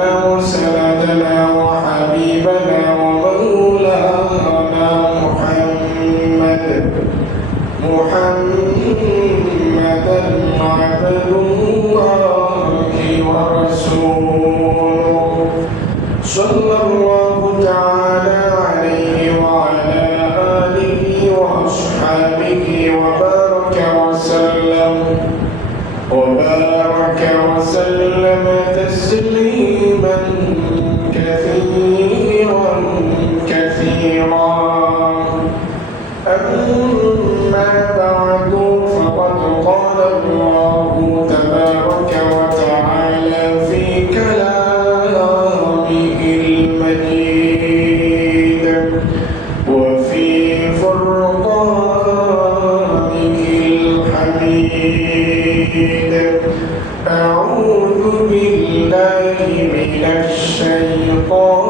وسندنا وحبيبنا ومولانا محمدا عبد الله ورسوله صلى الله تعالى عليه وعلى آله وأصحابه وبارك وسلم تسليما كثيرا أما بعد فقد قال الله تبارك وتعالى في كلامه المجيد وفي فرقانه الحميد أعوذ بالله من الشيطان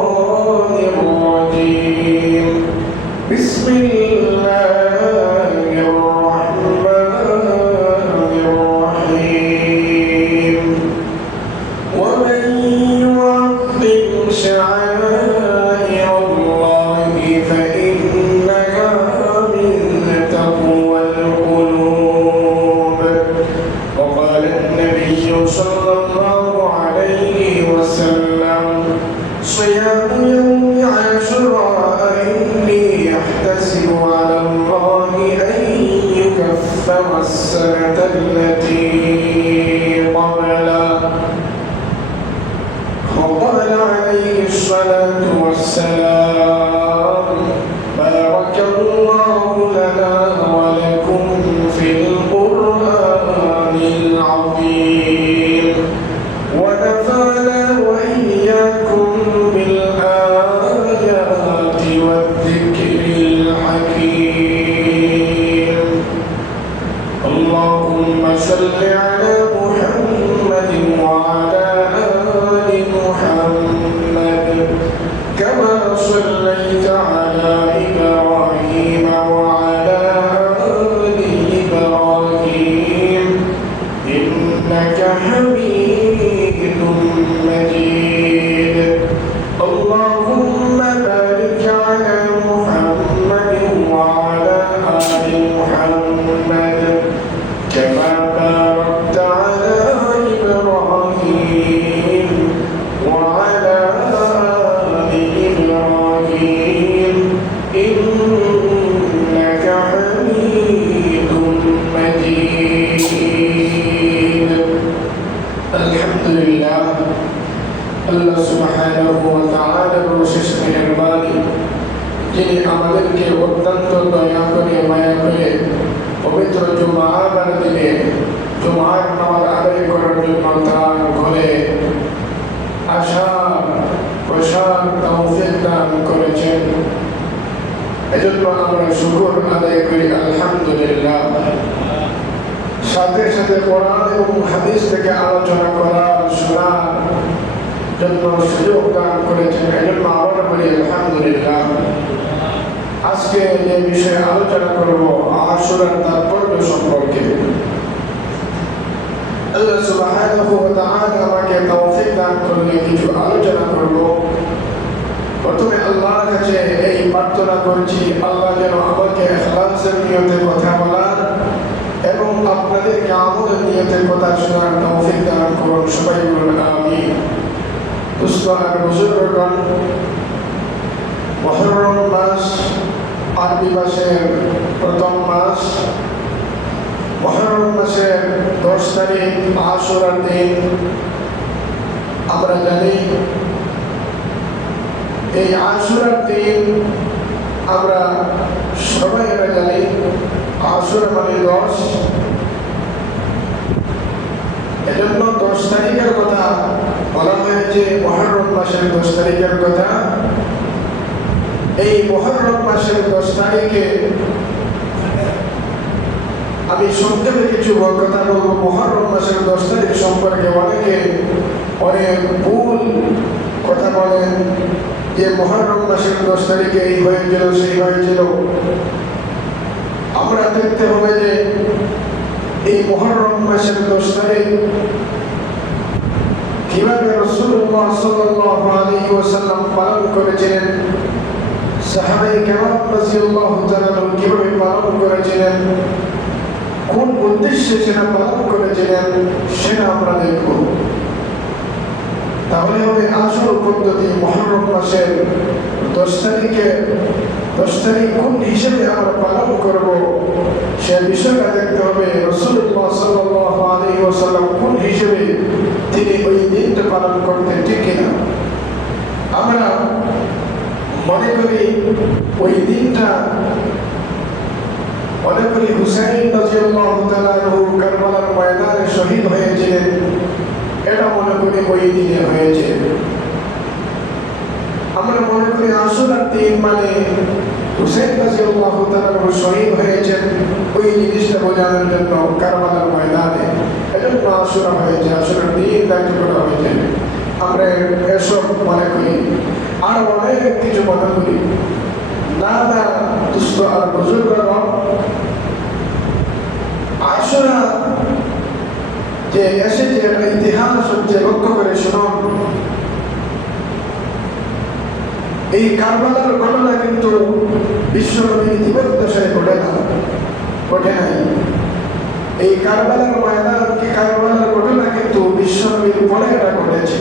الرجيم بسم الله الرحمن الرحيم ومن يعظم شعائر الله فإنها من تقوى القلوب وقال النبي صلى الله عليه وسلم صيام يوم عاشوراء إني أحتسب على الله أن يكفر السنة التي قبله وقال عليه الصلاة والسلام بارك الله لنا ولكم في القرآن العظيم ونفعنا وإياكم بالآيات والذكر الحكيم اللهم صل على محمد وعلى آل محمد كما صليت على إبراهيم وعلى آل إبراهيم إنك حميد مجيد اللهم بارك على محمد وعلى آل محمد كما باركت على إبراهيم وعلى آل إبراهيم إنك حميد مجيد الحمد لله আল্লাহ সুবহানাহু ওয়া তাআলার বিশেষ মেহেরবানি যিনি আমাদেরকে অত্যন্ত দয়া করে মায়া করে পবিত্র জুমার দিনে জুমার নামাজ আদায় করার জন্য তার ঘরে আসার বসার তৌফিক দান করেছেন এজন্য আমরা শুকর আদায় করি আলহামদুলিল্লাহ সাথে সাথে কোরআন এবং হাদিস থেকে আলোচনা করার শোনার জন্য সুযোগ দান করেছেন এজন্য আমরা বলি আলহামদুলিল্লাহ আজকে যে বিষয়ে আলোচনা করব আশুরার তাৎপর্য সম্পর্কে আল্লাহ সুবহানাহু ওয়া তাআলা আমাকে তৌফিক দান করলে কিছু আলোচনা করব প্রথমে আল্লাহর কাছে এই প্রার্থনা করছি আল্লাহ যেন আমাকে ইখলাসের নিয়তে কথা বলার এবং আপনাদেরকে আমলের নিয়তে কথা শোনার তৌফিক দান করুন সবাই বলুন আমিন উসমান বুজুর্গগণ মুহররম মাস আরবি মাসের প্রথম মাস মুহররম মাসের 10 তারিখ আশুরার দিন আমরা জানি এই আশুরার দিন আমরা সবাই জানি আশুরা মানে 10 এজন্য 10 তারিখের কথা বলা হয়েছে মুহররম মাসের 10 তারিখের কথা এই মুহররম মাসের 10 তারিখে আমি সংক্ষেপে কিছু কথা বলবো মুহররম মাসের 10 তারিখ সম্পর্কে অনেকে অনেক ভুল কথা বলেন যে মুহররম মাসের 10 তারিখে এই হয়েছিল সেই হয়েছিল আমরা দেখতে হবে যে এই মুহররম মাসের 10 তারিখ কিভাবে রাসূলুল্লাহ সাল্লাল্লাহু আলাইহি ওয়াসাল্লাম পালন করেছিলেন, সাহাবায়ে কেরাম রাদিয়াল্লাহু তাআলা কিভাবে পালন করেছিলেন, কোন উদ্দেশ্যে সেটা পালন করেছিলেন সেটা আমরা দেখব। তাহলে হবে আসল পদ্ধতি মুহররম মাসের 10 তারিখ কোন হিসেবে আমরা পালন করব সে বিষয়টা দেখতে হবে। রাসূলুল্লাহ সাল্লাল্লাহু আলাইহি ওয়াসাল্লাম কোন হিসেবে তিনি ওই দিনটা পালন করতেন, ঠিক কিনা? আমরা মনে করি ওই দিনটা মনে করি হুসাইন রাদিয়াল্লাহু তাআলা কারবালার ময়দানে শহীদ হয়েছিলেন, এটা মনে করি ওই দিনে হয়েছে। আমরা মনে করি আশুরার দিন মানে হুসাইন রাদিয়াল্লাহু তাআলা শহীদ হয়েছেন ওই জিনিসটা বোঝানোর জন্য কারবালার ময়দানে, এজন্য আশুরা হয়েছে, আশুরার দিন দায়িত্ব করা হয়েছে। আমরা এসব মনে করি, আর অনেক কিছু মনে করি না। দুস্থ আর বুজুর্গরা আশুরা যে এসেছে একটা ইতিহাস হচ্ছে, লক্ষ্য করে শুনুন। এই কারবালার ঘটনা কিন্তু বিশ্বনবীর জীবদ্দশায় ঘটে নাই। এই কারবালার ময়দান কি কারবালার ঘটনা কিন্তু বিশ্বনবীর পরে এটা ঘটেছে।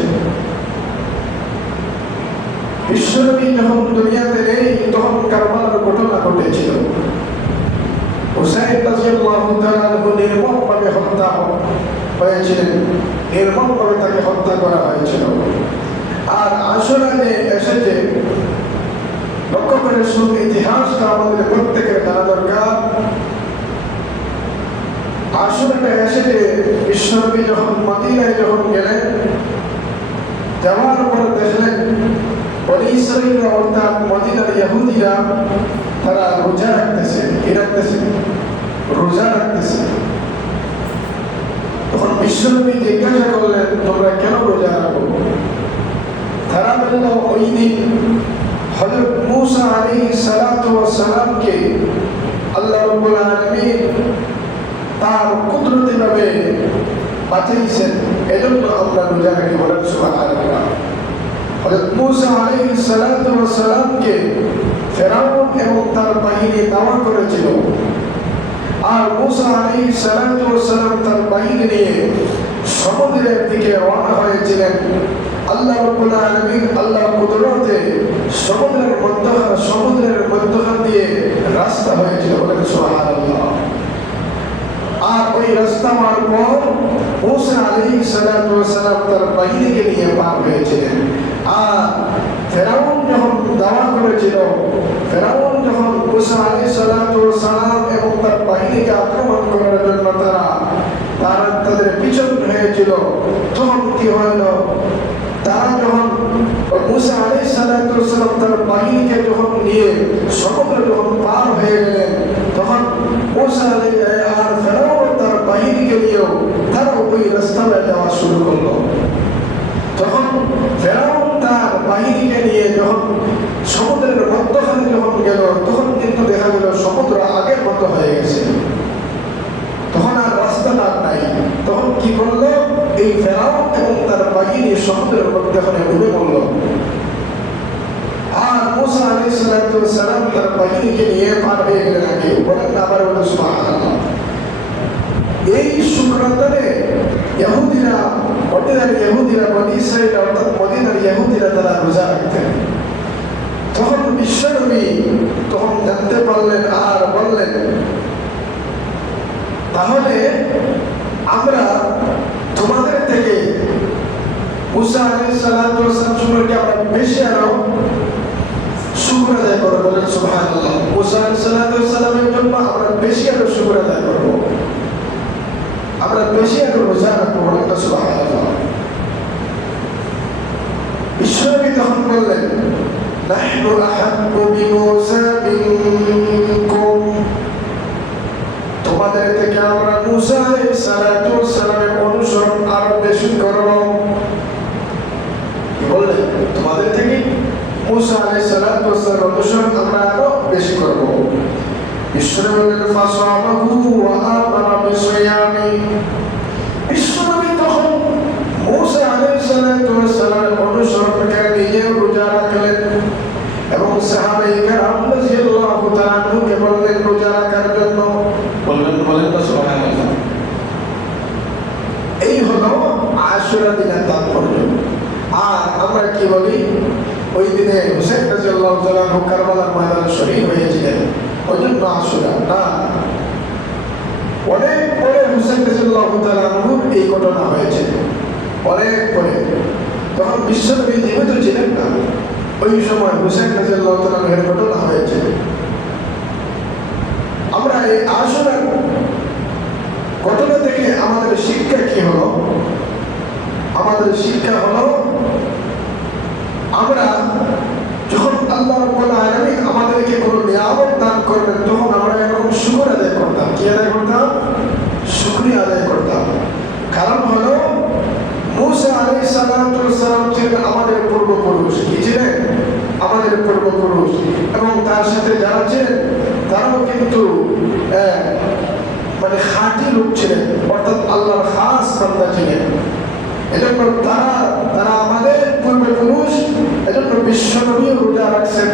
বিশ্বনবী যখন দুনিয়াতে নেই তখন কারবালার ঘটনা ঘটেছিল। হুসাইন রাদিয়াল্লাহু তাআলা নির্মমভাবে হত্যা হয়েছিলেন, নির্মমভাবে তাকে হত্যা করা হয়েছিল। আর আশুরা যে এসেছে, লক্ষ্য করে শুনুন, ইতিহাসটা আমাদের প্রত্যেকের জানা দরকার। আশুরাটা এসেছে বিশ্বনবী যখন মদিনায় গেলেন, যাওয়ার পর দেখলেন বনি ইসরাঈলরা অর্থাৎ মদিনার ইহুদিরা তারা রোজা রাখতেছে। কি রাখতেছে? রোজা রাখতেছে। তখন বিশ্বনবী জিজ্ঞাসা করলেন, তোমরা কেন রোজা রাখো? তারা বলল, ওই দিন হযরত মূসা আলাইহিস সালাতু ওয়াস সালামকে আল্লাহ রাব্বুল আলামিন তার কুদরতি ভাবে বাঁচিয়েছেন, এজন্য আমরা রোজা রাখি। বলেন সুবহানাল্লাহ। হযরত মূসা আলাইহিস সালাতু ওয়াস সালামকে ফেরাউন এবং তার বাহিনী দাওয়া করেছিল, আর মূসা আলাইহিস সালাতু ওয়াস সালাম তার বাহিনী নিয়ে সমুদ্রের দিকে রওনা হয়েছিলেন। আল্লাহ রাব্বুল আলামিন আল্লাহর কুদরতে সমুদ্রের মধ্যখান দিয়ে রাস্তা হয়েছিল। বলেন সুবহানাল্লাহ। আর ওই রাস্তা পার পর মূসা আলাইহিস সালাতু ওয়াস সালাম তার বাহিনীকে নিয়ে পার হয়েছিলেন। আর ফেরাউন যখন দাওয়া করেছিল, ফেরাউন যখন মূসা আলাইহিস সালাতু ওয়াস সালাম এবং তার বাহিনীকে আক্রমণ করার জন্য তাদের পিছন হয়েছিল, তখন কি হলো? তারা যখন মূসা আলাইহিস সালাতু ওয়াস সালাম তার বাহিনীকে যখন নিয়ে সমুদ্র যখন পার হয়ে গেলেন, তখন মূসা আর ফেরাউন তার বাহিনীকে নিয়েও তারা ওই রাস্তায় যাওয়া শুরু করলো। তখন ফেরাউন তার বাহিনীকে নিয়ে যখন সমুদ্রের মধ্যখানে যখন গেল, তখন কিন্তু দেখা গেল সমুদ্র আগের মতো হয়ে গেছে, তখন আর রাস্তাটা নাই। তখন কি করলো? এই ফেরাউন এবং তার বাহিনী সমুদ্রের মধ্যখানে ডুবে পড়ল। আর মূসা আলাইহিস সালাতু ওয়াস সালাম তার বাহিনীকে নিয়ে পার হয়ে গেলেন আগে। বলেন আবার বলেন সুবহানাল্লাহ। এই শুক্রবারে ইহুদিরা বনি ইসরাঈল অর্থাৎ মদিনার ইহুদিরা তারা রোজা রাখতেন। তখন বিশ্বনবী তখন জানতে পারলেন আর বললেন, তাহলে আমরা তোমাদের থেকে মূসা আলাইহিস সালাতু ওয়াস সালাম সম্পর্কে আমরা বেশি আরো শুকর আদায় করব। বলেন সুবহানাল্লাহ। মূসা আলাইহিস সালাতু ওয়াস সালামের জন্য আমরা বেশি আরো শুকর আদায় করব, আমরা বেশি আরো রোজা রাখবো। বলেন সুবহানাল্লাহ। বিশ্বনবী তখন বললেন, নাহনু আহাব্বু বিমূসা মিনকুম, তোমাদের থেকে আমরা মূসা আলাইহিস সালাতু ওয়াস সালামের অনুসরণ আরো বেশি করব। বললেন, তোমাদের থেকে মূসা আলাইহিস সালাতু ওয়াস সালামের অনুসরণ আমরা আরো বেশি করব। বিশ্বনবী বললেন, ফাসামাহু ওয়া আমারা বিসিয়ামি। বিশ্বনবী তখন মূসা আলাইহিস আলাইহিসসালামের অনুসরণ করে নিজেও রোজা রাখলেন এবং সাহাবায়ে কেরাম রাদিয়াল্লাহু তাআলা আনহুকে বললেন রোজা রাখার জন্য। বলেন না সুবহানাল্লাহ। এই হলো আশুরা দিনের তাৎপর্য। আর আমরা কি বলি, ওই দিনে হুসাইন রাদিয়াল্লাহু তাআলা কারবালার ময়দানে শহীদ হয়েছিলেন, ওই জন্য আশুরা না। অনেক পরে হুসাইন রাদিয়াল্লাহু তাআলা এই ঘটনা হয়েছে, অনেক পরে। তখন বিশ্বনবী জীবিত ছিলেন না, ওই সময় হুসাইন রাদিয়াল্লাহু তাআলা এর ঘটনা হয়েছে। আমরা এই আশুরার ঘটনা থেকে আমাদের শিক্ষা কি হলো? আমাদের শিক্ষা হলো, আমরা যখন আল্লাহ রাব্বুল আলামিন আমাদেরকে কোনো নিয়ামত দান করবেন তখন আমরা এরকম শুকর আদায় করতাম। কি আদায় করতাম? শুকরিয়া আদায় করতাম। কারণ হলো মুসা আলাইহিস সালাম ছিলেন আমাদের পূর্বপুরুষ। কি ছিলেন? আমাদের পূর্বপুরুষ। এবং তার সাথে যারা ছিলেন তারাও কিন্তু মানে খাঁটি লোক ছিলেন, অর্থাৎ আল্লাহর খাস বান্দা ছিলেন। এজন্য তারা আমাদের পূর্বপুরুষ। এজন্য বিশ্বনবীও রোজা রাখছেন,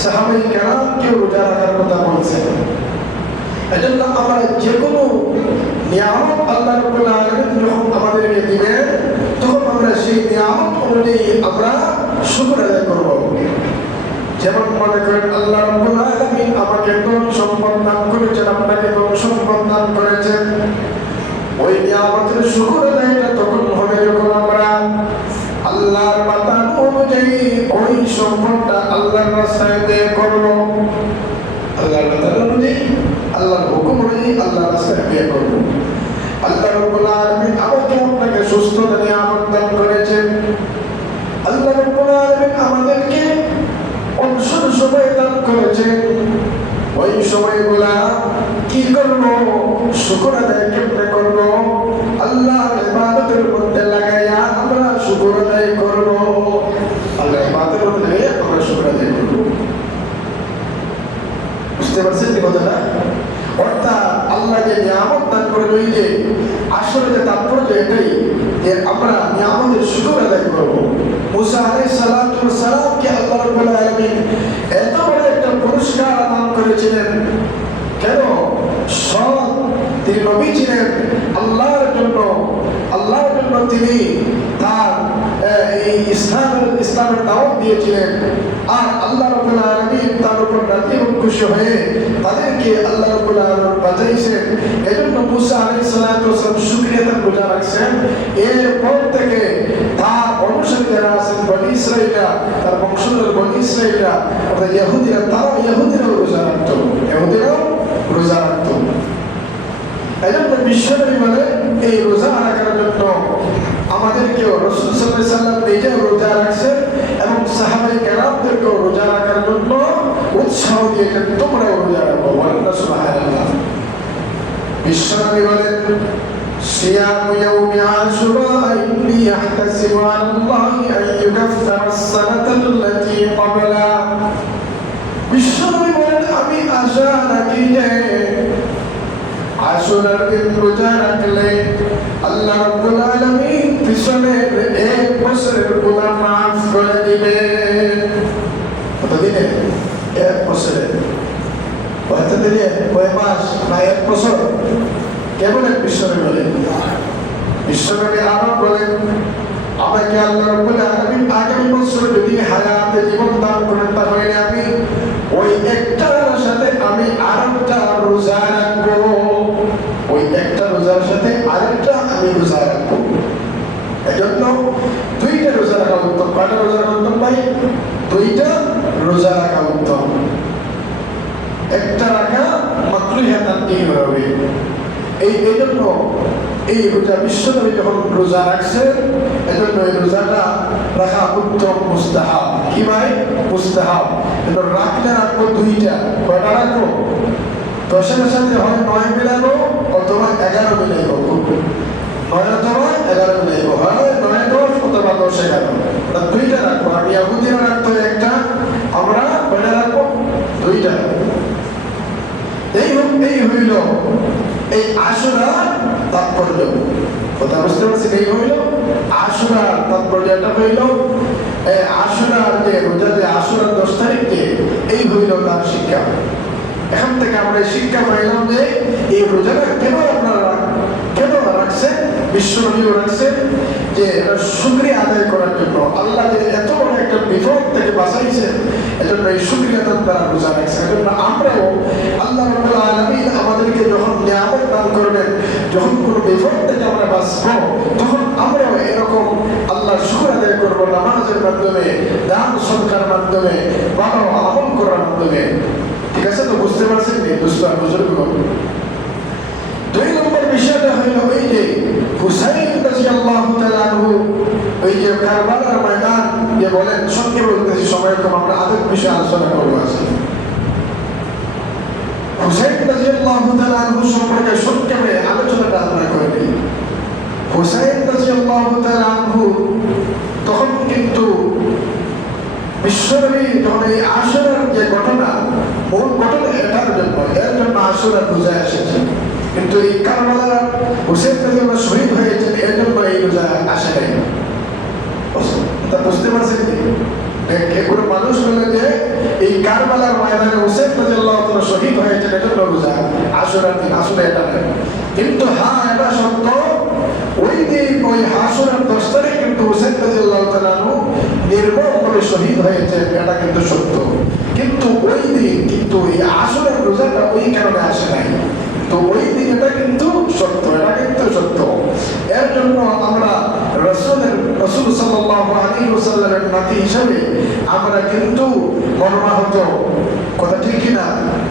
সাহাবায়ে কেরামকেও রোজা রাখার কথা বলছেন। এজন্য আমরা যে কোনো নিয়ামত আল্লাহ রাব্বুল আলামিন যখন আমাদেরকে দিবেন তখন আমরা সেই নিয়ামত অনুযায়ী আমরা শুকর আদায় করব। যেমন মনে করেন আল্লাহ রাব্বুল আলামিন আমাকে ধন সম্পদ দান করেছেন, আপনাকে ধন সম্পদ দান করেছেন, ওই নিয়ামতের শুকর আদায়টা তখন হবে যখন আমরা আল্লাহর বাতা অনুযায়ী ওই সম্পদটা আল্লাহর রাস্তায় ব্যয় করব। আল্লাহর বাতা অনুযায়ী, আল্লাহর হুকুম অনুযায়ী আল্লাহর রাস্তায় ব্যয় করব। আল্লাহ রাব্বুল আলামিন আমাকে আপনাকে সুস্থতা নিয়ামত দান করেছেন। আল্লাহ রাব্বুল আলামিন আমাদেরকে অবসর সময় দান করেছেন। ওই সময়গুলা কি করবো? শুকর আদায় কেমনে করবো? আল্লাহর ইবাদতের মধ্যে লাগাইয়া আমরা শুকর আদায় করবো। আল্লাহর ইবাদতের মধ্যে লাগাইয়া আমরা শুকর আদায় করবো। বুঝতে পারছেন কি কথাটা? অর্থাৎ আল্লাহ যে নিয়ামত দান করে, ওই যে আসলে যে তাৎপর্য এটাই যে আমরা নিয়ামতের শুকর আদায় করবো। মুসা আলাইহিস সালামকে আল্লাহ রাব্বুল আলামিন এত বড় একটা পুরস্কার দান করেছিলেন। কেন? তিনি নবী ছিলেন, আল্লাহর জন্য তিনি তার এই ইসলামের দাওয়াত দিয়েছিলেন। আর আল্লাহ রাব্বুল আলামিন তার উপর রাজি এবং খুশি হয়ে তাদেরকে আল্লাহ রাব্বুল আলামিন বাঁচাইছেন। এজন্য মুসা আলাইহিস সালাম শুকরিয়ার রোজা রাখছেন। এরপর থেকে তার অনুসারী যারা আছেন বনী ইসরাঈলরা, তার বংশধর বনী ইসরাঈলরা, অর্থাৎ ইহুদিরাও রোজা রাখত। রোজা রাখত। এজন্য বিশ্বনবী বলে এই রোজা রাখার জন্য আমাদেরকেও রাসূল সাল্লাল্লাহু আলাইহি ওয়াসাল্লাম নিজেও রোজা রাখছেন এবং সাহাবায়ে কেরামদেরকেও রোজা রাখার জন্য উৎসাহ দিয়েছেন, তোমরাও রোজা রাখো। সুবহানাল্লাহ। বিশ্বনবী বলেন সিয়ামু ইয়াউমি আশুরা ইন্নী আহতাসিবু আলাল্লাহি আন ইউকাফিরা আস-সানাতাল্লাতী ক্বাবলা। বিশ্বনবী বলেন আমি আশা রাখি যে আশুরার দিন রোজা রাখলে আল্লাহ রাব্বুল আলামিন পিছনের এক বছরের গুনাহ মাফ করে দিবেন। কতদিনে? এক বছরে। কত দিনে? কয় মাস না এক বছর? কেমন এক বিশ্বনবী বলেন? বিশ্বনবী আরো বলেন আমাকে আল্লাহ রাব্বুল আলামিন আগামী বছর যদি হায়াতে জীবন দান করেন তাহলে আমি ওই একটার সাথে আমি আরেকটা রোজা রাখবো। ওই একটা রোজার সাথে আরেকটা আমি রোজা রাখবো। এজন্য দুইটা রোজা রাখা উত্তম। কয়টা রোজা রাখা উত্তম ভাই? দুইটা রোজা রাখা উত্তম। একটা রাখা মাকরুহ তানজিহ হবে। এইজন্য এই রোজা বিশ্বনবী যখন রোজা রাখছেন, এজন্য এই রোজাটা রাখা উত্তম, মুস্তাহাব। কি ভাই? মুস্তাহাব। এজন্য রাখলে রাখবো দুইটা। কয়টা রাখবো? 10-এর সাথে হয় 9 মিলাবো অথবা 11 মিলাবো। 9 অথবা 11 মিলাবো, হয় 9-10 অথবা 10-11। দুইটা রাখবো। আমি ইহুদিরা রাখতো একটা, আমরা কয়টা রাখবো? দুইটা। এই হইল এই আশুরা তাৎপর্য। কথা বুঝতে পারছেন? এই হইল আশুরার তাৎপর্যটা হইল আশুরার যে রোজা, যে আশুরার 10 তারিখে, এই হইল তার শিক্ষা। এখান থেকে আমরা শিক্ষা পাইলাম যে এই রোজাটা কেন আপনারা রাখছেন, বিশ্বনবীও রাখছেন, যে এটা শুকরিয়া আদায় করার জন্য। আল্লাহ যে এত বড় একটা বিপদ থেকে বাঁচাইছেন, এজন্য এই শুকরিয়াটার দ্বারা রোজা রাখছেন। এজন্য আমরাও আল্লাহ রাব্বুল আলামিন আমাদেরকে যখন নিয়ামত দান করবেন, যখন কোনো বিপদ থেকে আমরা বাঁচবো, তখন আমরাও এরকম আল্লাহর শুকর আদায় করবো নামাজের মাধ্যমে, দান সদকার মাধ্যমে, ভালো আমল করার মাধ্যমে। ঠিক আছে? তো বুঝতে পারছেন নি দোস্ত আর বুজুর্গ? 2 নম্বর বিষয়টা হইল ওই যে হুসাইন রাদিয়াল্লাহু তাআলা আনহু, ওই যে কারবালার ময়দান যে বলেন, সত্যি বলতেছি সময় কম, আমরা আরেক বিষয়ে আলোচনা করবো আজকে। হুসাইন রাদিয়াল্লাহু তাআলা আনহু সম্পর্কে সংক্ষেপে আলোচনাটা আমরা করে নিই। হুসাইন রাদিয়াল্লাহু তাআলা আনহু তখন কিন্তু বিশ্বনবী যখন এই আশুরার যে ঘটনা, মূল ঘটনা এটার জন্য, এর জন্য আশুরার রোজা এসেছে, কিন্তু এই কারবালার হুসাইন রাদিয়াল্লাহু শহীদ হয়েছেন, এর জন্য এই রোজা আসে নাই। তা বুঝতে পারছেন কি? কোনো মানুষ বলে যে এই কারবালার ময়দানে হুসাইন রাদিয়াল্লাহু তাআলা শহীদ হয়েছেন, এর জন্য রোজা আশুরার দিন, আসলে এটা নয়। কিন্তু হ্যাঁ, এটা সত্য, ওই দিন ওই আশুরার 10 তারিখ কিন্তু হুসাইন রাদিয়াল্লাহু তাআলা নির্মমভাবে শহীদ হয়েছে, এটা কিন্তু সত্য। কিন্তু ওই দিন কিন্তু এই আশুরার রোজাটা ওই কারণে আসে নাই। তো ওই দিন এটা কিন্তু সত্য, এটা কিন্তু সত্য। এর জন্য আমরা রাসূল সাল্লাল্লাহু আলাইহি ওয়াসাল্লামের নাতি হিসাবে আমরা কিন্তু মর্মাহত, কথা ঠিক কিনা?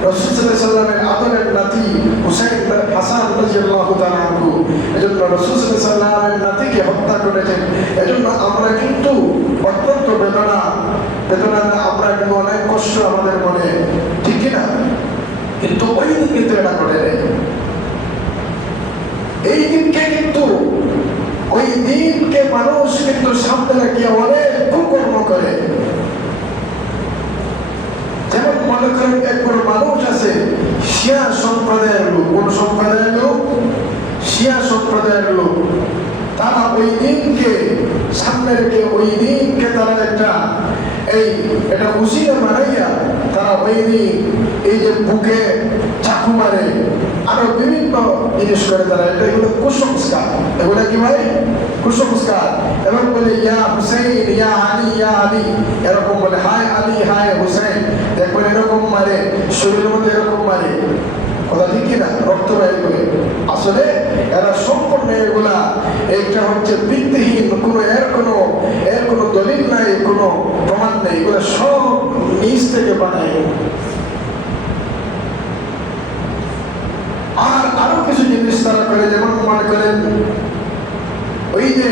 রাসূল সাল্লাল্লাহু আলাইহি ওয়াসাল্লামের আদরের নাতি হুসাইন হাসান রাদিয়াল্লাহু তাআলা আনহু, এজন্য রাসূল সাল্লাল্লাহু আলাইহি ওয়াসাল্লামের নাতিকে হত্যা করেছেন। এজন্য আমরা কিন্তু অত্যন্ত বেদনাতে আমরা কিন্তু অনেক কষ্ট আমাদের মনে, ঠিক কিনা? কিন্তু ওই দিন কিন্তু এটা ঘটে নেই। এই দিনকে কিন্তু, ওই দিনকে মানুষ কিন্তু সামনে রেখে অনেক কুকর্ম করে। যেমন মনে করেন একবার মানুষ আছে শিয়া সম্প্রদায়ের লোক, কোন সম্প্রদায়ের লোক? শিয়া সম্প্রদায়ের লোক। তারা ওই দিনকে সামনে রেখে, ওই দিনকে তারা এটা উসিলা বানাইয়া তারা ওই দিন এই যে বুকে চাকু মারে, আরো বিভিন্ন জিনিস করে তারা, এগুলো কুসংস্কার। এগুলো কি ভাই? কুসংস্কার। এবং বলে ইয়া হুসাইন, ইয়া আলী, ইয়া আলী, এরকম বলে, হায় আলী, হায় হুসাইন। দেখবেন এরকম মারে, শরীরের মধ্যে এরকম মারে, কথা ঠিক কিনা? রক্ত বাইর করে। আসলে এরা সম্পূর্ণ এগুলা, এটা হচ্ছে ভিত্তিহীন, এর কোনো দলিল নাই, কোনো প্রমাণ নেই, এগুলো সব নিজ থেকে বানায়। আর আরো কিছু জিনিস তারা করে, যেমন মনে করেন ওই যে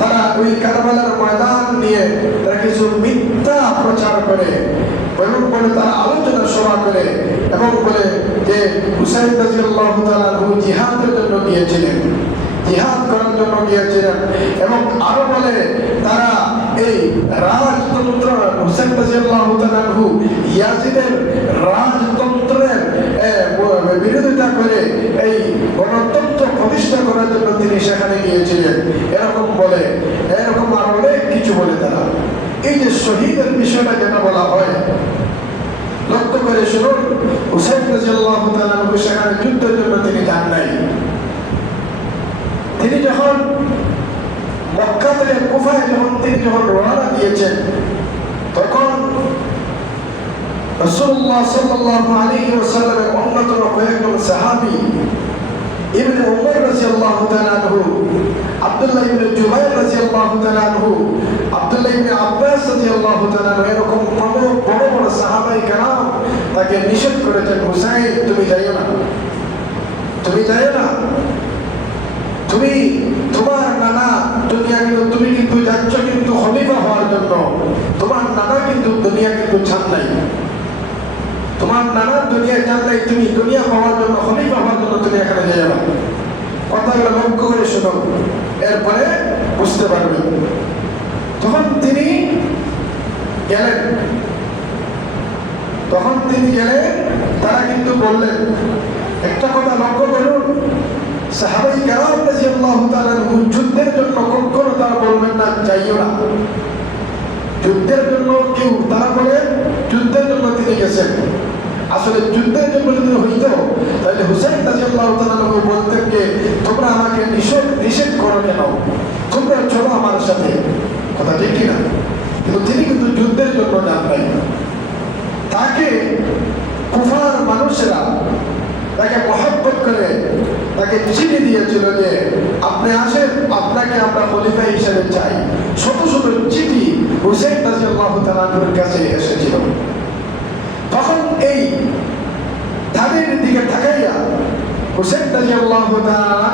তারা ওই কারবালার ময়দান নিয়ে তারা কিছু মিথ্যা প্রচার করে, এবং বলে তারা আলোচনা সভা করে, এবং বলে যে হুসাইন রাদিয়াল্লাহু তাআলা আনহু জিহাদের জন্য গিয়েছিলেন, জিহাদ করার জন্য গিয়েছিলেন। এবং আরো বলে তারা এই রাজতন্ত্র, হুসাইন রাদিয়াল্লাহু তাআলা আনহু ইয়াজিদের রাজতন্ত্রের বিরোধিতা করে এই গণতন্ত্র প্রতিষ্ঠা করার জন্য তিনি সেখানে গিয়েছিলেন, এরকম বলে, এরকম আরো অনেক কিছু বলে তারা। এই যে শহীদের বিষয়টা যেটা বলা হয়, লক্ষ্য করে শুনুন, হুসাইন রাদিয়াল্লাহু তাআলা আনহু সেখানে যুদ্ধের জন্য তিনি যান নাই। তিনি যখন মক্কা থেকে কুফায় তিনি যখন রওনা দিয়েছেন, তখন রাসূলুল্লাহ সাল্লাল্লাহু আলাইহি ওয়াসাল্লামের অন্যতম কয়েকজন সাহাবী ইবনে উমর রাদিয়াল্লাহু তাআলা আনহু, আব্দুল্লাহ ইবনে জুবাইর রাদিয়াল্লাহু তাআলা আনহু, আব্দুল্লাহ ইবনে আব্বাস রাদিয়াল্লাহু তাআলা আনহু, এরকম বড় বড় সাহাবায়ে কেরাম তাকে নিষেধ করেছেন, হুসাইন তুমি যাইও না, তুমি যাইও না, তুমি তোমার নানা দুনিয়া কিন্তু, তুমি কিন্তু যাচ্ছ কিন্তু খলিফা হওয়ার জন্য, তোমার নানা কিন্তু দুনিয়া কিন্তু চান নাই, তোমার নানার দুনিয়া চান নাই, তুমি দুনিয়া পাওয়ার জন্য, খলিফা হওয়ার জন্য তুমি এখানে যাইও না। কথাগুলো লক্ষ্য করে শোনো, এরপরে বুঝতে পারবেন। তখন তিনি গেলেন, তারা কিন্তু বললেন, একটা কথা লক্ষ্য করুন, সাহাবায়ে কেরাম রাদিয়াল্লাহু তাআলা যুদ্ধের জন্য কখনো তারা বলবেন না যাইও না। যুদ্ধের জন্য কেউ তারা বলে যুদ্ধের জন্য তিনি গেছেন। আসলে যুদ্ধের জন্য যদি হইতো তাহলে হুসাইন রাদিয়াল্লাহু তাআলা বলতেন যে তোমরা আমাকে নিষেধ করো কেন, তোমরা চলো আমার সাথে। কথা ঠিক কিনা? কিন্তু তিনি কিন্তু যুদ্ধের জন্য যান নাই। তাকে কুফার মানুষেরা তাকে মহব্বত করে তাকে চিঠি দিয়েছিল যে আপনি আসেন, আপনাকে আমরা খলিফা হিসেবে চাই। শত শত চিঠি হুসাইন রাদিয়াল্লাহু তাআলার কাছে এসেছিল। তখন এই তাদের দিকে তাকাইয়া হুসাইন রাদিয়াল্লাহু তাআলা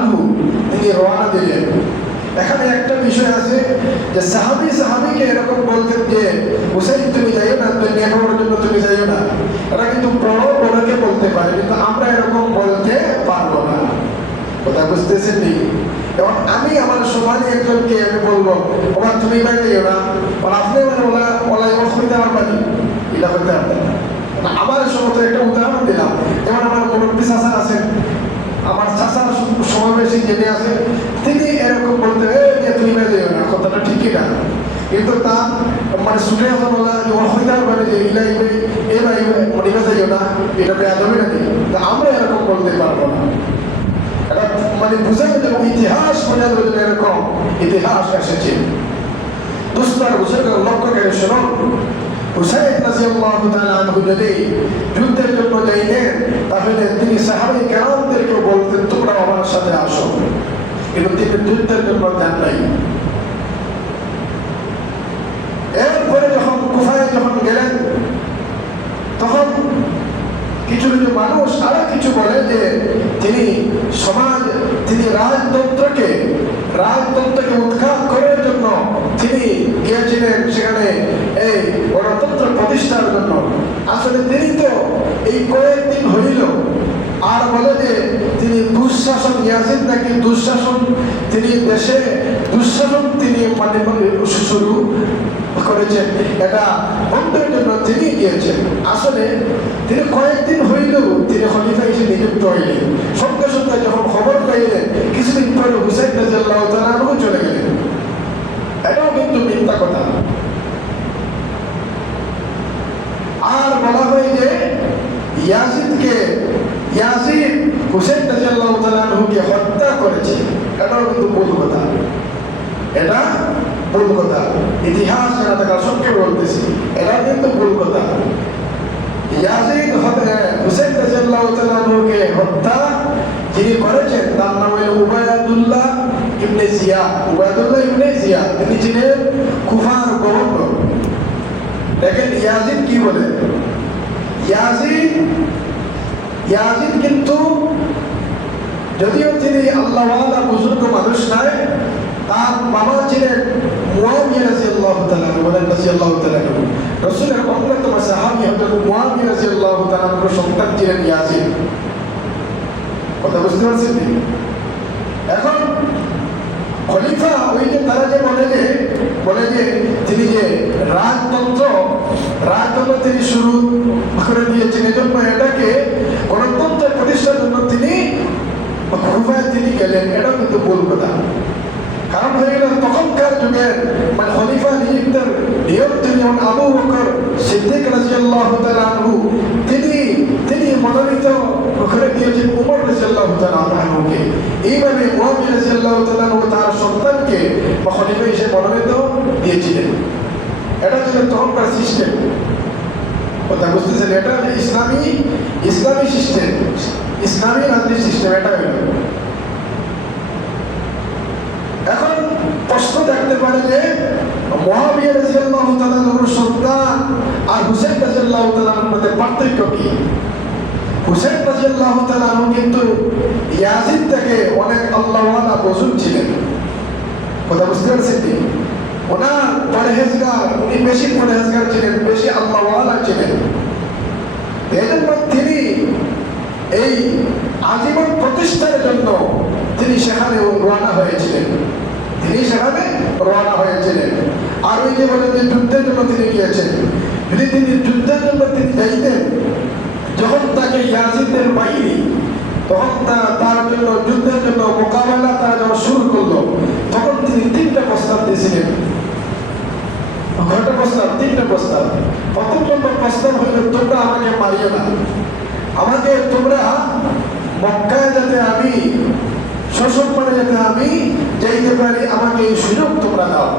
তিনি রওনা দিলেন। এখানে একটা বিষয় আছে যে সাহাবীকে এরকম বলতেন যে হুসাইন তুমি যাইও না, তুমি নেপালের জন্য তুমি যাইও না। এটা কিন্তু বড়কে বলতে পারে, কিন্তু আমরা এরকম বলতে পারবো না। কথা বুঝতেছেন নি? এবং আমি আমার সমাজে একজনকে আমি বলবো ওরা তুমি বাইরে যাইও না, আর আপনি মানে ওলা অসুবিধা আমার বাড়ি এটা হইতে পারতেন না। আমার সমস্ত একটা উদাহরণ দিলাম। যেমন আমার মুরব্বী চাচা আছেন, আমার চাচার সমাবেশে জেনে আছে, তিনি এরকম বলতে যে তুমি বাইরে যাইও না, কথাটা ঠিকই না। কিন্তু তা মানে শুনে আসা বলা অসুবিধা পারে যে ইলা এবার মানে যাইও না, এটা বেয়াদবি নাকি? তা আমরা এরকম বলতে পারবো না। এটা মানে বুঝে যাবে ইতিহাস বোঝা যাবে যে এরকম ইতিহাস এসেছে। দুষ্টার বুঝে লক্ষ্য করে শুনুন, হুসাইন রাদিয়াল্লাহু তাআলা আনহু যদি যুদ্ধের জন্য যাইতেন তাহলে তিনি সাহাবায়ে কেরামদেরকে বলতেন তোমরা আমার সাথে আসো, কিন্তু তিনি যুদ্ধের জন্য যান নাই। এরপরে যখন কুফায় যখন গেলেন তখন কিছু কিছু মানুষ আরো কিছু বলে যে তিনি রাজতন্ত্রকে উৎখাত করার জন্য তিনি গিয়েছিলেন সেখানে এই গণতন্ত্র প্রতিষ্ঠার জন্য। আসলে তিনি তো এই কয়েকদিন হইল আর বলে যে তিনি দুঃশাসন ইয়াজিদ নাকি দুঃশাসন তিনি দেশে দুঃশাসন তিনি মানে শুরু করেছেন, এটা বন্ধের জন্য তিনি গিয়েছেন। আসলে তিনি কয়েকদিন হইলেও তিনি খলিফা হিসেবে নিযুক্ত হইলেন। সঙ্গে সঙ্গে যখন খবর পাইলেন কিছুদিন পরে হুসাইন রাদিয়াল্লাহু তাআলা আনহু চলে গেলেন। এটাও কিন্তু মিথ্যা কথা। আর বলা হয় যে ইয়াজিদ হুসাইন রাদিয়াল্লাহু তাআলা আনহুকে হত্যা করেছে, এটাও কিন্তু ভুল কথা। এটা ভুল কথা। ইতিহাস জানা থাকার সঙ্গে বলতেছি, এটা কিন্তু ভুল কথা। ইয়াজিদ হুসাইন রাদিয়াল্লাহু তাআলা আনহুকে হত্যা যিনি করেছেন তার নাম হলো উবাইদুল্লাহ ইবনে জিয়াদ। তিনি ছিলেন কুফার গভর্নর। দেখেন ইয়াজিদ কি বলে, ইয়াজিদ কিন্তু যদিও তিনি আল্লাহওয়ালা বুজুর্গ মানুষ নয়, তার বাবা ছিলেন মুয়াবিয়া রাদিয়াল্লাহু তাআলা রাদিয়াল্লাহু তাআলা। রাসূলের অন্যতম সাহাবী হযরত মুয়াবিয়া রাদিয়াল্লাহু তাআলার সন্তান ছিলেন ইয়াজিদ। কথা বুঝতে পারছেন? এখন খলিফা ওই যে তারা যে বলে যে তিনি যে রাজতন্ত্র তিনি শুরু করে দিয়েছেন, এজন্য এটাকে গণতন্ত্র প্রতিষ্ঠার জন্য তিনি খলিফায় তিনি গেলেন, এটা কিন্তু ভুল কথা। কারণ হয়ে গেল তখনকার যুগের মানে খলিফা নিযুক্তের নিয়ম যেমন আবু বকর সিদ্দিক রাদিয়াল্লাহু তাআলা আনহু তিনি মনোনীত করে দিয়েছেন উমর রাদিয়াল্লাহু তাআলা আনহুকে। এইভাবে মুয়াবিয়া রাদিয়াল্লাহু তাআলা আনহু তার সন্তানকে খলিফা হিসেবে মনোনীত দিয়েছিলেন। এটা ছিল তখনকার সিস্টেম। কথা বুঝতেছেন? এটা ইসলামী সিস্টেম, ইসলামী রাজনীতি সিস্টেম। এটা হইল এখন প্রশ্ন দেখতে পারে যে মুয়াবিয়া রাদিয়াল্লাহু তাআলা আনহুর সন্তান আর হুসাইন রাদিয়াল্লাহু তাআলা আনহুর মধ্যে পার্থক্য কি? হুসাইন রাদিয়াল্লাহু তাআলা আনহু কিন্তু ইয়াজিদ থেকে অনেক আল্লাহওয়ালা বুজুর্গ ছিলেন। কথা বুঝতে পারছেন? ওনার পরহেজগার, উনি বেশি পরহেজগার ছিলেন, বেশি আল্লাহওয়ালা ছিলেন। এজন্য তিনি এই আজীবন প্রতিষ্ঠার জন্য তিনি সেখানে রওনা হয়েছিলেন। আর ওই যে বলেন যে যুদ্ধের জন্য তিনি গিয়েছেন, যদি তিনি যুদ্ধের জন্য তিনি যাইতেন, যখন তাকে ইয়াজিদের বাহিনী তখন তার জন্য যুদ্ধের জন্য মোকাবেলা তারা যখন শুরু করলো, তখন তিনি তিনটা প্রস্তাব দিয়েছিলেন। কয়টা প্রস্তাব? তিনটা প্রস্তাব। প্রথম নম্বর প্রস্তাব হইল, তোমরা আমাকে মারিও না, আমাকে তোমরা মক্কায় যাতে আমি সসম্মানে যাতে আমি যাইতে পারি, আমাকে এই সুযোগ তোমরা দাও।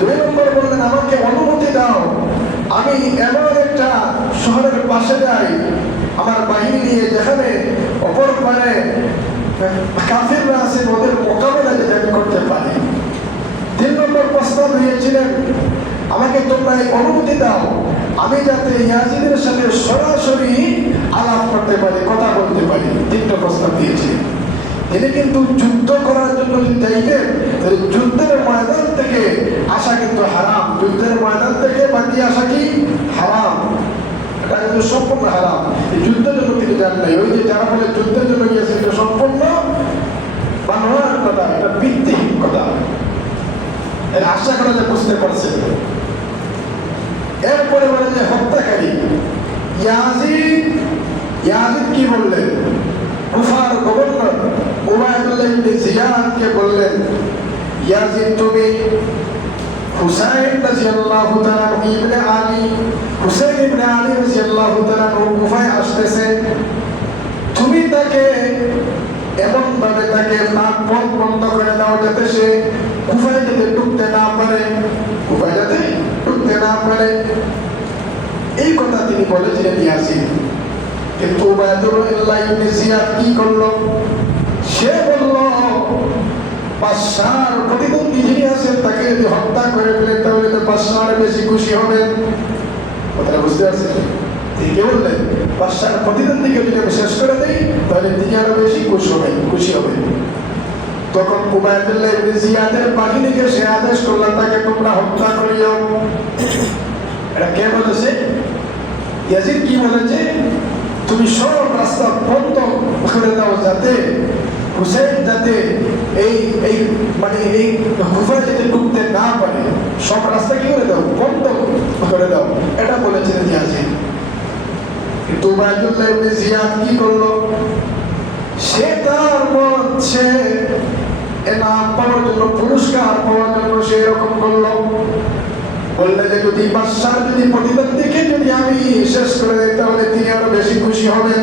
দুই নম্বর বললেন, আমাকে অনুমতি দাও, আমি এমন একটা শহরের পাশে যাই, আমার বাহিনী নিয়ে, যেখানে অপর পারে কাফিররা আছে, ওদের মোকাবেলা যাতে আমি করতে পারি। তিন নম্বর প্রস্তাব দিয়েছিলেন, আমাকে তোমরা এই অনুমতি দাও, আমি যাতে ইয়াজিদের সাথে সরাসরি আলাপ করতে পারি, কথা বলতে পারি। তিনটা প্রস্তাব দিয়েছিলেন। তিনি কিন্তু যুদ্ধ করার জন্য যদি চাইতেন, তাহলে যুদ্ধের ময়দান থেকে আসা কিন্তু হারাম। যুদ্ধের ময়দান থেকে বাকি আসা কি হারাম, এটা কিন্তু সম্পূর্ণ হারাম। যুদ্ধের জন্য তিনি যান নাই। ওই যে যারা বলে যুদ্ধের জন্য গিয়েছে, এটা সম্পূর্ণ বানোয়ার কথা, এটা ভিত্তিহীন কথা। এর আশা করা যে বুঝতে পারছেন। এরপরে বলে যে হত্যাকারী ইয়াজিদ কি বললেন? কুফার গভর্নর উবাইদুল্লাহ ইবনে জিয়াদকে বললেন, ইয়াজিদ তুমি হুসাইন রাদিয়াল্লাহু তাআলা ইবনে আলী, হুসাইন ইবনে আলী রাদিয়াল্লাহু তাআলা কুফায় আসতেছে, তুমি তাকে এমন ভাবে তাকে তার পথ বন্ধ করে দাও যাতে সে কুফায় যাতে ঢুকতে না পারে, কুফায় যাতে ঢুকতে না পারে। এই কথা তিনি বলেছিলেন ইয়াজিদ। কিন্তু উবাইদুল্লাহ ইবনে জিয়াদ কি করলো? সে বলল, বাদশার প্রতিদ্বন্দ্বী যিনি আছেন তাকে যদি হত্যা করে ফেলেন, তাহলে তো বাদশার বেশি খুশি হবেন। কথাটা বুঝতে পারছেন? তিনি কে বললেন, বাদশার প্রতিদ্বন্দ্বীকে যদি আমি শেষ করে দিই, তাহলে তিনি আরো বেশি খুশি হবেন। তখন উবাইদুল্লাহ ইবনে জিয়াদের বাহিনীকে সে আদেশ করলেন, তাকে তোমরা হত্যা করিও। এটা কে বলেছে? ইয়াজিদ কি বলেছে? তুমি সব রাস্তা বন্ধ করে দাও, যাতে হুসাইন যাতে এই কুফায় যাতে ঢুকতে না পারে, সব রাস্তা কি করে দাও, বন্ধ করে দাও। এটা বলেছিলেন ইয়াজিদ। কিন্তু উবাইদুল্লাহ ইবনে জিয়াদ কি করলো? সে তার মত, সে এনাম পাওয়ার জন্য, পুরস্কার পাওয়ার জন্য সে এরকম করলো। বললে যে যদি বাদশার যদি প্রতিদ্বন্দ্বীকে যদি আমি শেষ করে দিই, তাহলে তিনি আরো বেশি খুশি হবেন।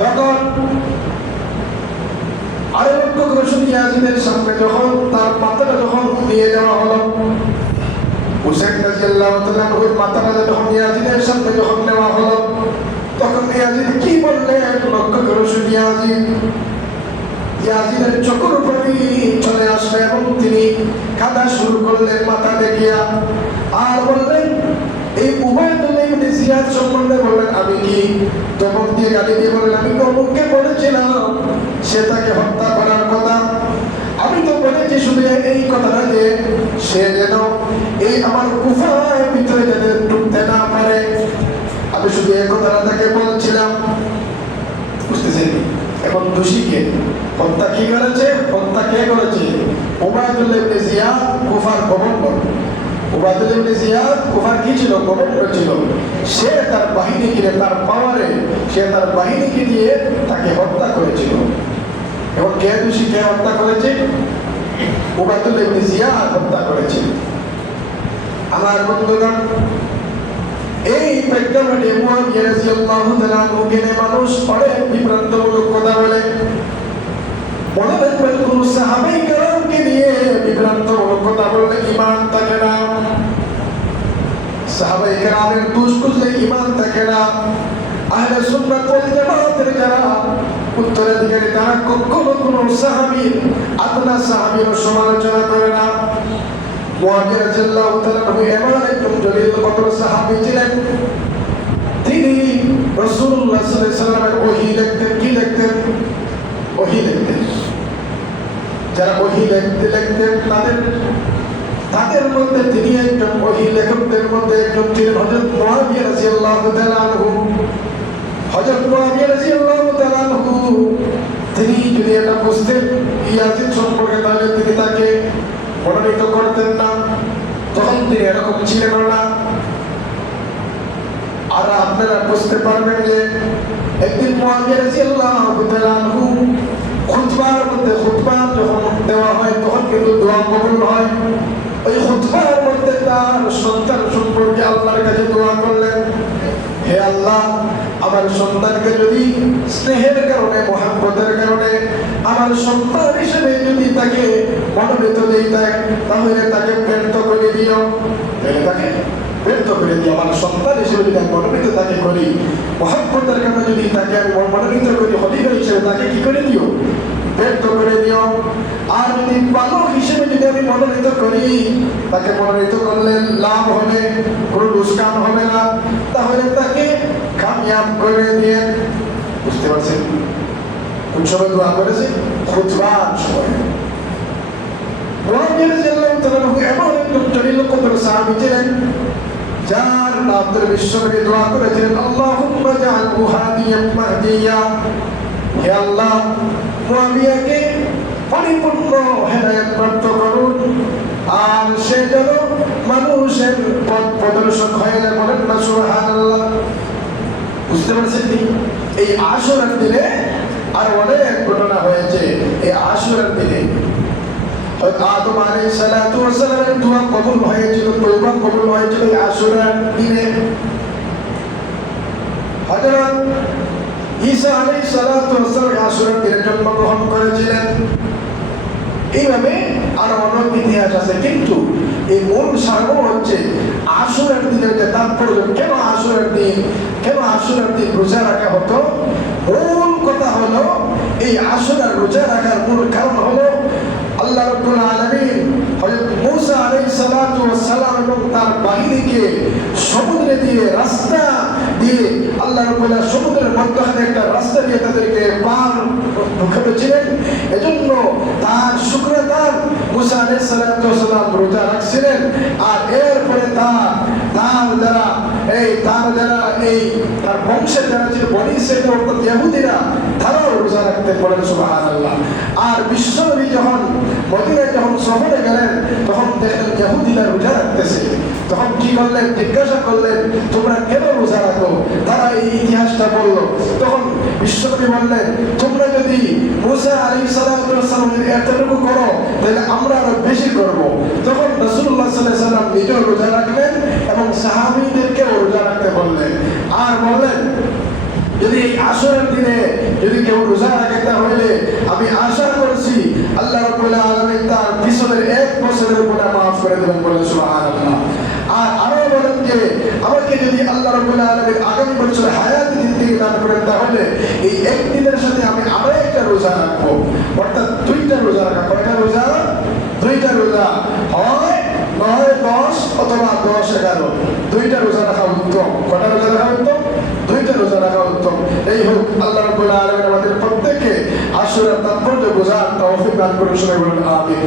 তখন আরো লক্ষ্য করে শুনি, ইয়াজিদের সামনে যখন তার মাথাটা যখন নিয়ে যাওয়া হলো, হুসাইন রাদিয়াল্লাহু তাআলা ওর মাথাটা যখন ইয়াজিদের সামনে যখন নেওয়া হলো, তখন ইয়াজিদ কি বললেন লক্ষ্য করে শুনি। ইয়াজিদের চোখের পানি চলে আসবে এবং তিনি কাঁদা শুরু করলেন মাথা দেখিয়া, আর বললেন, এই উবাইদুল্লাহ ইবনে জিয়াদ সম্বন্ধে বললেন, আমি কি তখন দিয়ে গালি দিয়ে বললেন, আমি তো অমুককে বলেছিলাম সে তাকে হত্যা করার কথা, আমি তো বলেছি শুধু এই কথাটা যে সে যেন এই আমার কুফার ভিতরে যাতে ঢুকতে না পারে, আমি শুধু এই কথাটা তাকে বলছিলাম। বুঝতেছেন? এখন দোষীকে হত্যা কি করেছে? হত্যা কে করেছে? উবাইদুল্লাহ ইবনে জিয়াদ, কুফার গভর্নর। উবাইদুল্লাহ ইবনে জিয়াদ কুফার কি ছিল? গভর্নর ছিল। সে তার বাহিনীকে, তার পাওয়ারে সে তার বাহিনীকে দিয়ে তাকে হত্যা করেছিল। এবং কে দোষী? কে হত্যা করেছে? উবাইদুল্লাহ ইবনে জিয়াদ হত্যা করেছে। আমার বন্ধুগণ, এই প্রেক্ষাপটে মুআবিয়া রাদিয়াল্লাহু তাআলা আনহুকে মানুষ অনেক বিভ্রান্তমূলক কথা বলে। মনে রাখবেন, কোন সাহাবায়ে কেরামকে নিয়ে বিভ্রান্তমূলক কথা বললে ঈমান থাকে না। সাহাবায়ে কেরামের দোষ খুঁজলে ঈমান থাকে না। আহলে সুন্নাত ওয়াল জামাতের যারা উত্তরাধিকারী, তারা কখনো কোনো সাহাবীর, আদনা সাহাবীর সমালোচনা করে না। মুআবিয়া রাদিয়াল্লাহু তাআলা এমন একজন জলিল কদর সাহাবী ছিলেন, তিনি রাসূলুল্লাহ সাল্লাল্লাহু আলাইহি ওয়াসাল্লামের ওহী লিখতেন। কি লিখতেন? ওহী লিখতেন। যারা ওহী লিখতেন তাদের মধ্যে তিনি একজন ওহী লেখকদের মধ্যে একজন ছিলেন হযরত মুআবিয়া রাদিয়াল্লাহু তাআলা আনহু। হযরত মুআবিয়া রাদিয়াল্লাহু তাআলা আনহু তিনি যদি এটা বুঝতেন ইয়াজিদ সম্পর্কে, তাহলে তিনি তাকে মনোনীত করতেন না। তখন তিনি এরকম ছিলেন না। আর আপনারা বুঝতে পারবেন যে একদিন মুআবিয়া রাদিয়াল্লাহু তাআলা আনহু খুতবার মধ্যে খুতবা যখন দেওয়া হয় তখন কিন্তু দোয়া কবুল হয়। ওই খুতবার মধ্যে তার সন্তান সম্পর্কে আল্লাহর কাছে দোয়া করলেন, হে আল্লাহ, আমার সন্তানকে যদি স্নেহের কারণে মহব্বতের কারণে আমার সন্তান হিসেবে যদি তাকে মনোনীত দিই তাহলে তাকে ব্যর্থ করে দিও, তাকে ব্যর্থ করে দিও। আমার সন্তান হিসেবে যদি আমি মনোনীত তাকে করি, মহব্বতের কারণে যদি তাকে আমি মনোনীত করি খলিফা হিসেবে, তাকে কি করে দিও? ব্যর্থ করে দিও। আর যদি পালক হিসেবে যদি আমি মনোনীত করি, তাকে মনোনীত করলে লাভ হবে, কোনো লোকসান হবে না, তাহলে তাকে কামিয়াব করে দিয়ে। বুঝতে পারছেন কোন সময় দোয়া করেছে? খুতবার সময়। মুআবিয়া রাদিয়াল্লাহু তাআলা এমন একজন জলিল কদর সাহাবী ছিলেন যার নাম ধরে বিশ্বনবী দোয়া করেছিলেন, আল্লাহুম্মা জাআলহু হাদিয়াম মাহদিয়া। হে আল্লাহ, মুআবিয়াকে পরিপূর্ণ হেদায়েত প্রাপ্ত করুন আর সে যেন মানুষের পথ প্রদর্শক হয়ে যায়। বলেন না সুবহানাল্লাহ। বুঝতে পারছেন? এই আশুরার দিনে আর অনেক ঘটনা হয়েছে। এই আশুরার দিনে আদম আলাইহিস সালাতু ওয়াস সালামের দোয়া কবুল হয়েছিল, তওবা কবুল হয়েছিল এই আশুরার দিনে। হযরত ঈসা আলাইহিস সালাতু ওয়াস সালাম আশুরার দিনে জন্মগ্রহণ করেছিলেন। এইভাবে আরো অনেক ইতিহাস আছে, কিন্তু এই মূল সারমর্ম হচ্ছে আশুরার দিনের যে তাৎপর্য, কেন আশুরার দিন রোজা রাখা হতো। মূল কথা হলো এই আশুরার রোজা রাখার মূল কারণ হলো আল্লাহ রাব্বুল আলামিন হযরত মূসা আলাইহিস সালাতু ওয়াস সালাম এবং তার বাহিনীকে সমুদ্রে দিয়ে রাস্তা দিয়ে আল্লাহ রাব্বুল সমুদ্রের মধ্যখানে একটা রাস্তা দিয়ে তাদেরকে পার করেছিলেন। এজন্য তার শুকরাতান মূসা আলাইহিস সালাতু ওয়াস সালাম রোজা রাখছিলেন। আর এরপরে তার বংশের যারা ছিল বনি ইসরাঈল অর্থাৎ ইহুদিরা, তারাও রোজা রাখতে বলেন সুবহানাল্লাহ। আর বিশ্বনবী যখন মদিনায় যখন সফরে গেলেন তখন দেখলেন ইহুদিরা রোজা রাখতেছে। তখন কি করলেন? জিজ্ঞাসা করলেন, তোমরা কেন রোজা রাখো? তারা এই ইতিহাসটা বলল। তখন বিশ্বনবী বললেন, তোমরা যদি মূসা আলাইহিস সালাতু ওয়াস সালামের এতটুকু করো তাহলে আমরা আরো বেশি করব। তখন রাসূলুল্লাহ সাল্লাল্লাহু আলাইহি ওয়াসাল্লাম নিজেও রোজা রাখলেন এবং সাহাবীদেরকে রোজা রাখতে বললেন। আর বললেন, যদি এই আশুরার দিনে যদি কেউ রোজা রাখে তাহলে আমি আশা করছি আল্লাহ রাব্বুল আলামিন তার পিছনের 1 বছরের গুনাহ মাফ করে দেবেন। বলেন সুবহানাল্লাহ। আর আরো বলেন যে আমাকে যদি আল্লাহ রাব্বুল আলামিন আগামী বছর হায়াত জিন্দেগি দান করেন তাহলে এই একদিনের সাথে আমি আরো একটা রোজা রাখবো, অর্থাৎ 2টা রোজা রাখা। কয়টা রোজা? 2টা রোজা, হয় 9, 10 অথবা 10, 11। 2টা রোজা রাখা উত্তম। কয়টা রোজা রাখা উত্তম? 2টা রোজা রাখা উত্তম। এই হোক আল্লাহ রাব্বুল আলামিন আমাদের প্রত্যেককে আশুরার তাৎপর্য বোঝার তৌফিক দান করুন। সবাই বলুন আমিন।